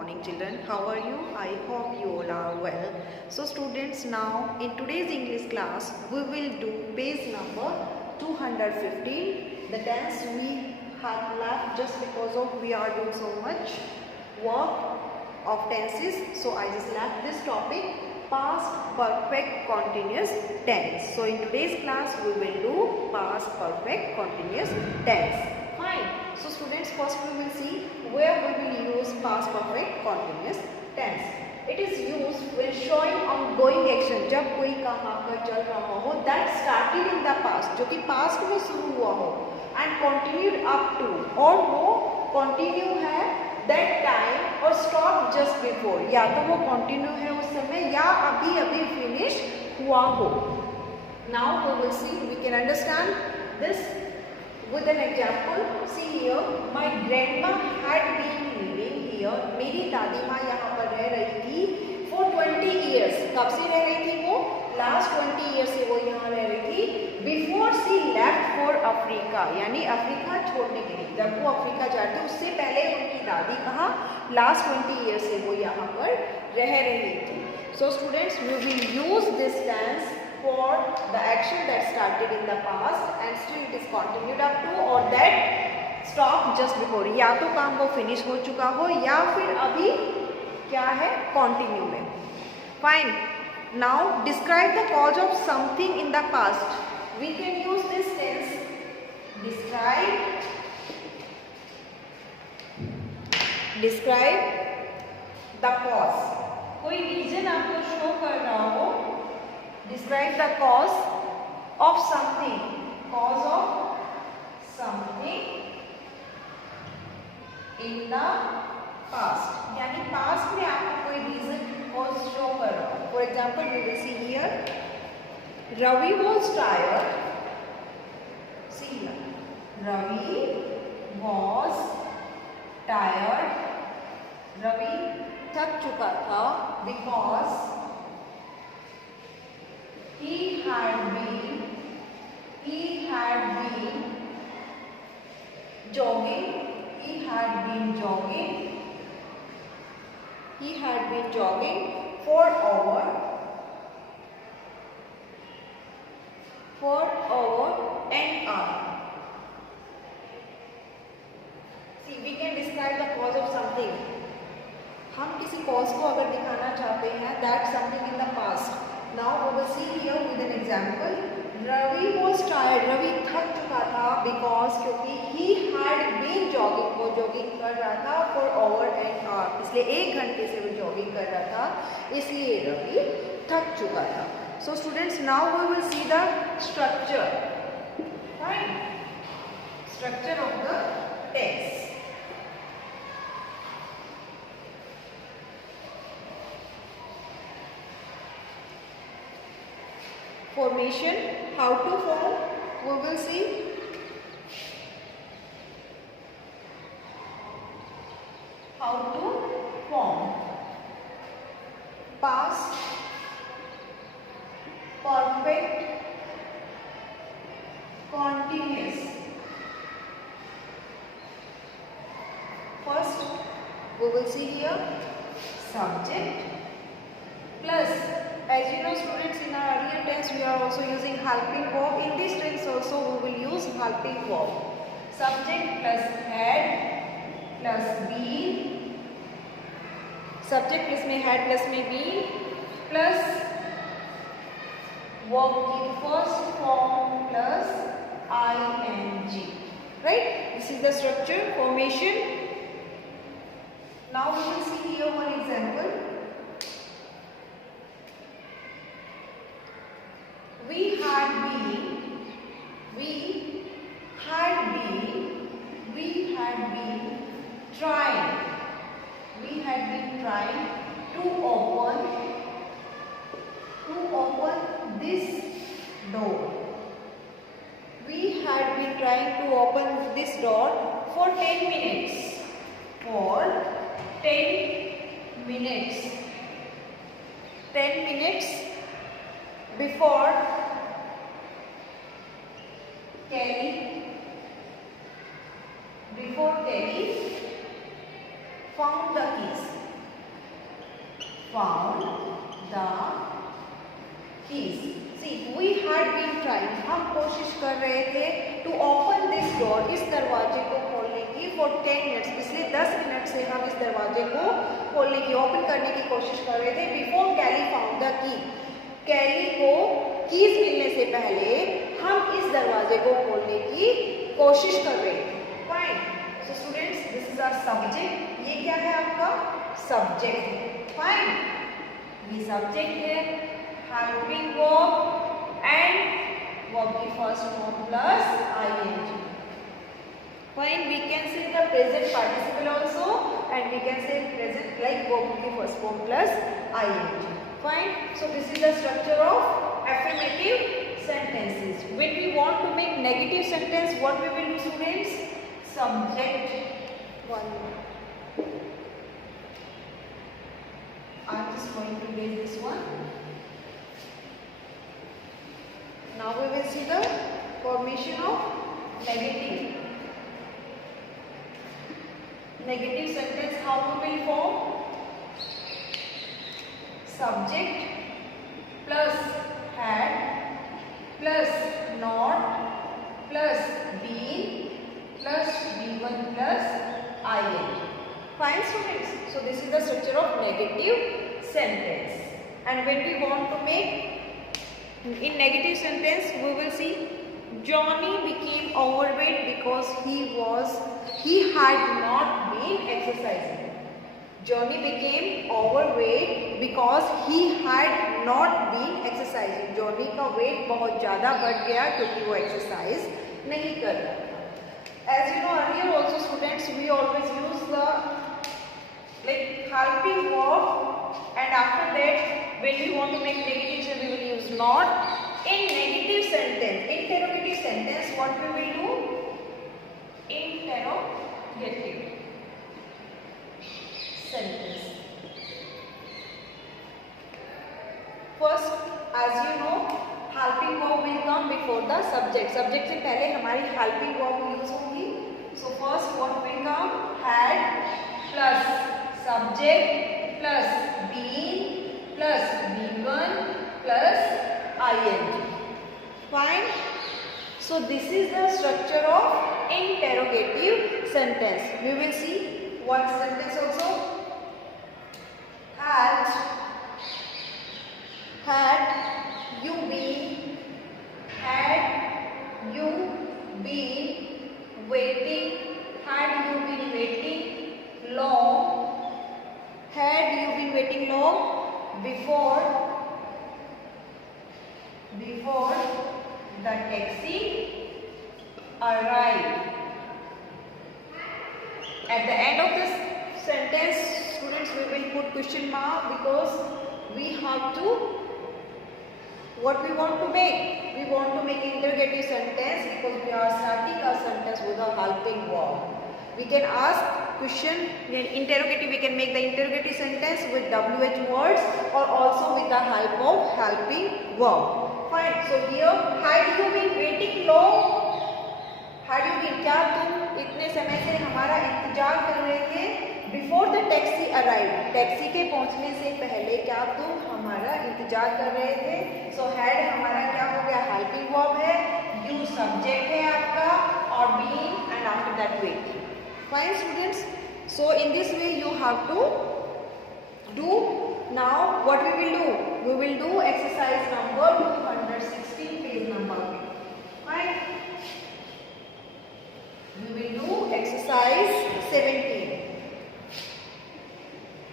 Morning children, how are you? I hope you all are well. So students, now in today's English class we will do page number 215. The tense we have left just because of we are doing so much work of tenses, so I just left this topic, past perfect continuous tense. So in today's class we will do past perfect continuous tense. Fine. So students, first we will see where we will use past perfect continuous tense. It is used when showing ongoing action. जब कोई कहाँ पर चल रहा हो that started in the past, जो कि past में शुरू हुआ हो and continued up to, और वो continue है that time और stop just before, या तो वो continue है उस समय या अभी अभी finish हुआ हो. Now we will see, we can understand this with an example. See here, my grandma had been living here. मेरी दादी माँ यहाँ पर रह रही थी for 20 years. कब से रह रही थी वो? Last 20 years से वो यहाँ रह रही थी. Before she left for Africa, यानी अफ्रीका छोड़ने के लिए. जब वो अफ्रीका जाती उससे पहले उनकी दादी कहाँ last 20 years से वो यहाँ पर रह रही थी. So students, we will use this tense for the action that started in the past and still it is continued up to, or that stop just before, या तो काम वो finish हो चुका हो या फिर अभी क्या है continue में. Fine. Now describe the cause of something in the past. We can use this tense. Describe the cause. कोई reason आपको show कर रहा हो. Describe the cause of something. Cause of something in the past. यानी past में आपको कोई reason cause show कर रहा हो. For example, we will see here. Ravi was tired. See here. Ravi was tired. Ravi थक चुका था because he had been jogging. He had been jogging for over an hour. See, we can describe the cause of something. हम किसी cause को अगर दिखाना चाहते हैं, that something in the past. Now we will see here with an example. Ravi was tired. Ravi थक चुका था because क्योंकि he had been jogging. वो jogging कर रहा था for over an hour. इसलिए 1 घंटे से वो jogging कर रहा था, इसलिए रवि थक चुका था. So students, now we will see the structure. Fine. Structure of the text. Formation, how to form, we will see. How to form past perfect continuous. First, we will see here subject plus, as you know students, in our earlier tense we are also using helping verb. In this tense also we will use helping verb. Subject plus had plus been, subject plus में had plus में been plus verb की first form plus ing. Right? This is the structure, formation. Now we will see here one example. We had been trying to open this door. We had been trying to open this door for 10 minutes. For 10 minutes. 10 minutes before Kelly found the keys. found the keys. See, we had been trying, हम कोशिश कर रहे थे to open this door, इस दरवाजे को खोलने की for 10 minutes. पिछले 10 मिनट से हम इस दरवाजे को खोलने की, ओपन करने की कोशिश कर रहे थे. Before Kelly found the key, कैली को कीज मिलने से पहले हम इस दरवाजे को खोलने की कोशिश कर रहे थे. Fine. So students, this is our subject. ये क्या है आपका सब्जेक्ट है. फाइन. ये सब्जेक्ट है. हेल्पिंग वर्ब एंड वर्ब की first form plus ING. Fine. We can say the present participle also, and we can say present like verb की first form plus ing. Fine. So this is the structure of affirmative sentences. When we want to make negative sentence, what we will do, students? Subject one. I'm just going to erase this one. Now we will see the formation of negative sentence. How we will form? Subject plus had plus not plus been plus be1 plus ing. Fine, students. So this is the structure of negative sentence. And when we want to make in negative sentence, we will see Johnny became overweight because he had not been exercising. Johnny became overweight because he had not been exercising. Johnny का weight बहुत ज़्यादा बढ़ गया क्योंकि वो exercise नहीं कर रहा था. As you know, earlier also students, we always use the like helping verb, and after that when we want to make negative, we will use not. In negative sentence, interrogative sentence, what we will do? Interrogative sentence. First, as you know, helping verb will come before the subject. Subject से पहले हमारी helping verb use होगी. So first, what will come? Had plus subject plus been plus be1 plus ing. Fine. So this is the structure of interrogative sentence. We will see one sentence also. Had you been waiting? Had you been waiting long? Had you been waiting long before the taxi arrived? At the end of this sentence, students, we will put question mark because we have to, what we want to make? We want to make interrogative sentence because we are starting our sentence with a helping verb. We can ask question in interrogative, we can make the interrogative sentence with WH words or also with the help of helping verb. Fine. So here, had you been waiting long? Had you been, क्या तुम इतने समय से हमारा इंतजार कर रहे थे? Before the taxi arrived, taxi के पहुंचने से पहले क्या तुम हमारा इंतजार कर रहे थे? So had हमारा क्या हो गया? Helping verb है, you subject है आपका और being and after that waiting. Fine, students. So in this way you have to do. Now what we will do? We will do exercise number 216, page number. Fine. We will do exercise 17.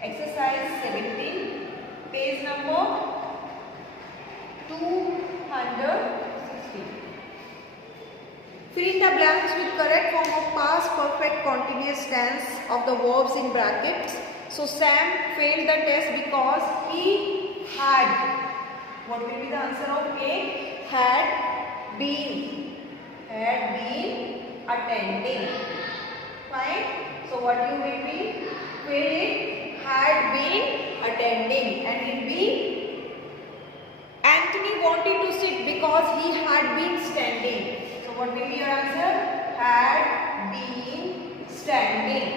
Exercise 17, page number 216. Fill in the blanks with correct form of past perfect continuous tense of the verbs in brackets. So Sam failed the test because he had. What will be the answer of A? Had been attending. Fine. So what you will be? Fill it. Had been attending, and in B, Anthony wanted to sit because he had been standing. So what will be your answer? Had been standing.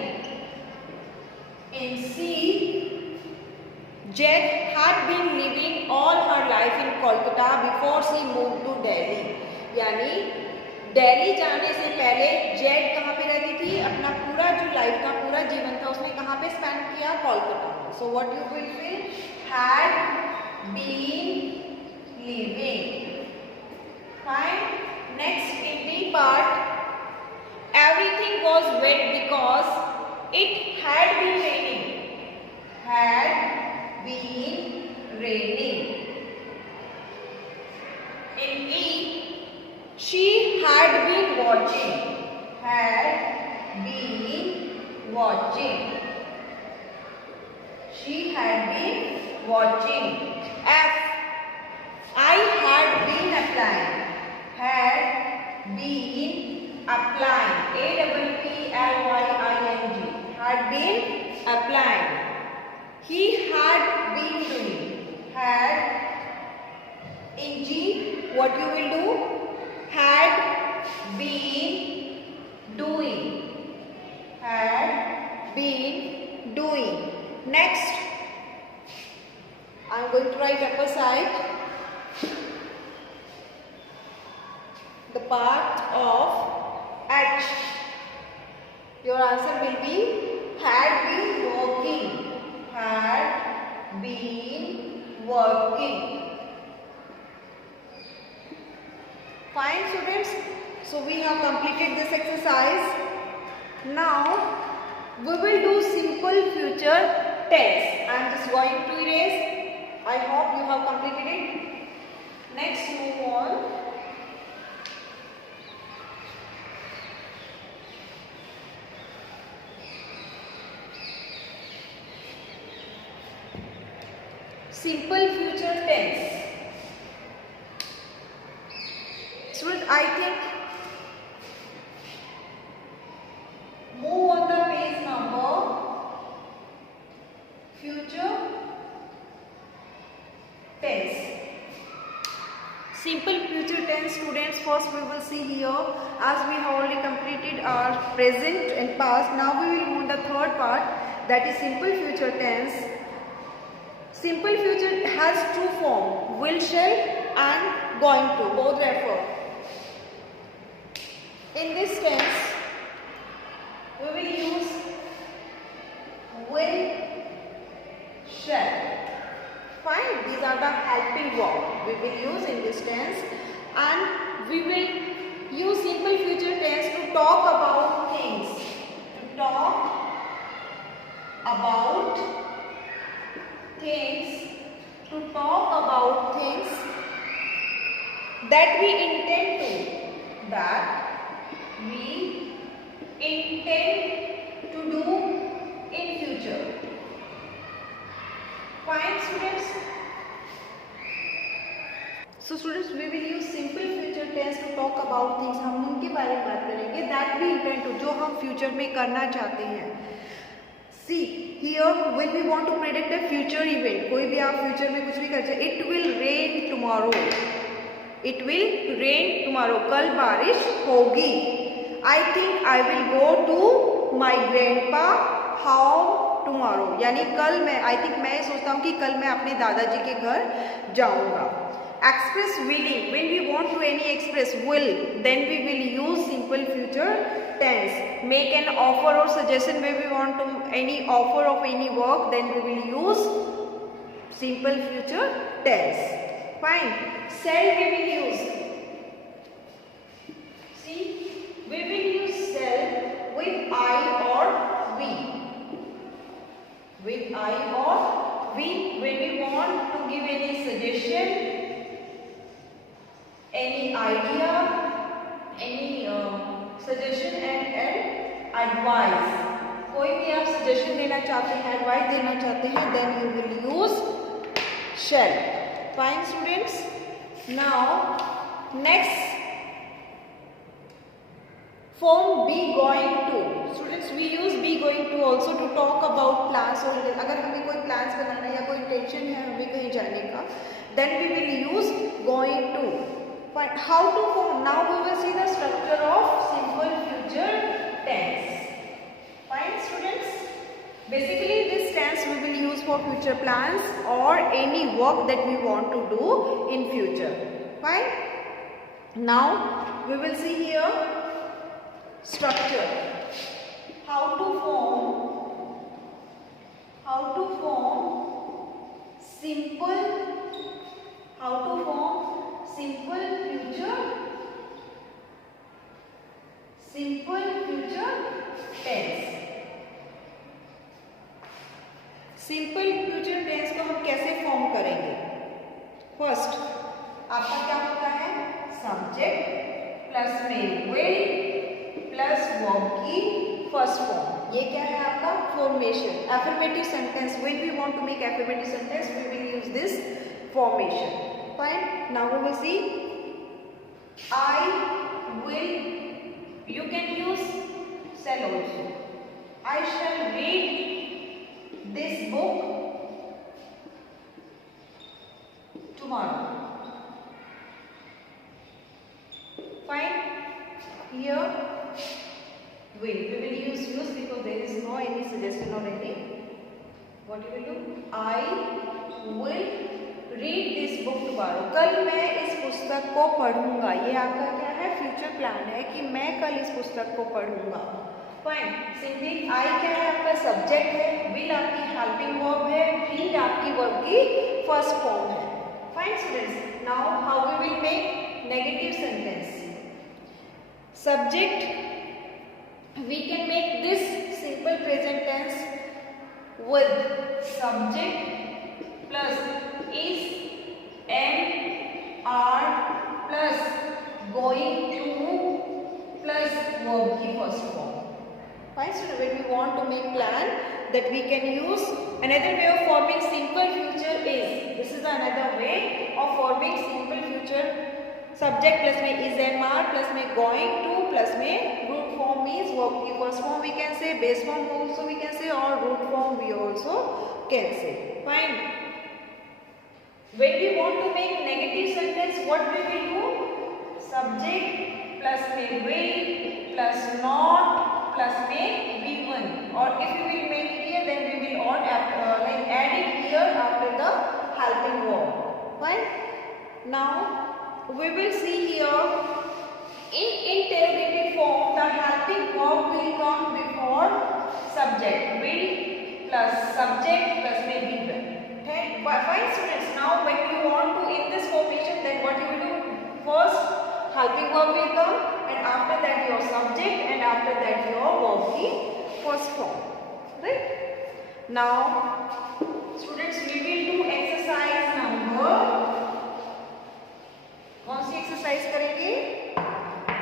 In C, Jed had been living all her life in Kolkata before she moved to Delhi. यानी दिल्ली जाने से पहले Z कहाँ पे रहती थी? अपना पूरा जो लाइफ था, पूरा जीवन था, उसने कहाँ पे स्पेंड किया? कोलकाता में. So what you will fill? Had been living. Fine. Next in the part, everything was wet because it had been raining. Had been raining. In E, she had been watching. Had been watching. She had been watching. F, I had been applying. Had been applying. A-P-P-L-Y-I-N-G. Had been applying. He had been doing. Had. In G, what you will do? Had been doing. Had been doing. Next, I am going to write upper side the part of H. Your answer will be had been working. Had been working. Fine, students. So we have completed this exercise. Now we will do simple future tense. I am just going to erase. I hope you have completed it. Next, move on. Simple future tense. Student, I think move on the page number future tense. Simple future tense, students. First we will see here, as we have already completed our present and past. Now we will move on the third part, that is simple future tense. Simple future has two forms, will, shall and going to, both refer. In this tense, we will use will, shall. Fine, these are the helping verbs we will use in this tense, and we will use simple future tense to talk about things. To talk about things, to talk about things that we intend to, that we intend to do in future. Fine, students. So students, we will use simple future tense to talk about things. हम उनके बारे में बात करेंगे that we intend to, जो हम future में करना चाहते हैं. See, here when we want to predict a future event, कोई भी आप future में कुछ भी कर सकते, it will rain tomorrow. It will rain tomorrow. कल बारिश होगी. I think I will go to my grandpa house tomorrow. यानी कल मैं, I think मैं सोचता हूँ कि कल मैं अपने दादाजी के घर जाऊँगा. Express willing. When we want to any express will, then we will use simple future tense. Make an offer or suggestion. When we want to any offer of any work, then we will use simple future tense. Fine. Shall we will use. See, we will use shall with I or we. With I or we when we want to give any suggestion, any idea, any suggestion and advice. कोई भी आप suggestion देना चाहते हैं, advice देना चाहते हैं, then you will use shall. Fine, students. Now next form be going to. Students, we use be going to also to talk about plans or अगर हमें कोई plans बनाना है या कोई intention है हमें कहीं जाने का, then we will use going to. But how to form? Now we will see the structure of simple future tense. Fine, students. Basically, this tense we will use for future plans or any work that we want to do in future. Fine. Now we will see here structure. How to form simple future tense. Simple future tense को हम कैसे form करेंगे? First आपका क्या होता है? Subject plus में will plus verb की फर्स्ट फॉर्म. ये क्या है आपका? Formation. Affirmative sentence. When we want to make affirmative sentence we will use this formation. Fine. Now we will see I will. You can use shall also. I shall read this book tomorrow. Fine. Here will. We will use because there is no any suggestion or any. What you will do? I will read this book tomorrow. कल मैं इस पुस्तक को पढ़ूंगा. ये आपका क्या है? फ्यूचर प्लान है कि मैं कल इस पुस्तक को पढ़ूंगा. फाइन. सिंपली आई क्या है? आपका सब्जेक्ट है. विल आपकी हेल्पिंग वर्ब है. रीड आपकी वर्ब की फर्स्ट फॉर्म है. Fine students. Now how we will make negative sentence. Subject we can make this simple present tense with subject plus is and are plus going to plus verb की first form. Fine. So when we want to make plan that we can use another way of forming simple future is. This is another way of forming simple future. Subject plus में is and are plus में going to plus में root form means verb की first form we can say, base form also we can say, or root form we also can say. Fine. When we want to make negative sentence, what we will do? Subject plus में will plus not plus में V1. Or if we will make it here, then we will add it here after the helping verb. Fine. Now we will see here in interrogative form the helping verb will come before subject. Will plus subject plus may be done. Okay. Fine students. Now when you want to in this formation, then what you will do? First helping verb will come and after that your subject and after that your verb की first form. Right. Now students we will do exercise number. कौन सी exercise करेंगे?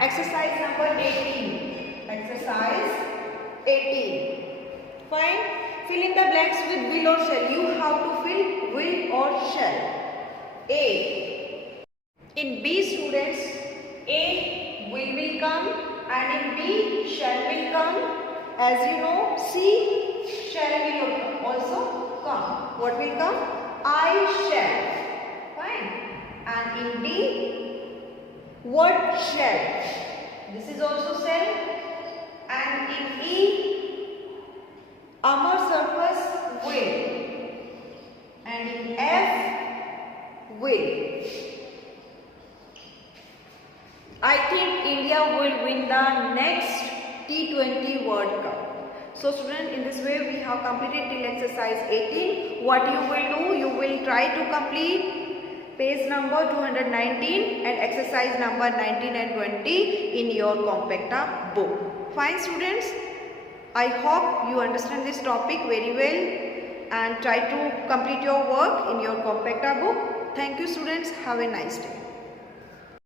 Exercise number 18. Exercise 18. Fine. Fill in the blanks with will or shall. You have to fill will or shall. A. In B students, A will come and in B shall will come. As you know, C shall will also come. What will come? I shall. Fine. And in D, what shall? This is also shall. And in E, Amar surplus will. And in F, will. I think India will win the next T20 World Cup. So students, in this way we have completed till exercise 18. What you will do? You will try to complete page number 219 and exercise number 19 and 20 in your Compacta book. Fine students, I hope you understand this topic very well and try to complete your work in your Compacta book. Thank you students, have a nice day.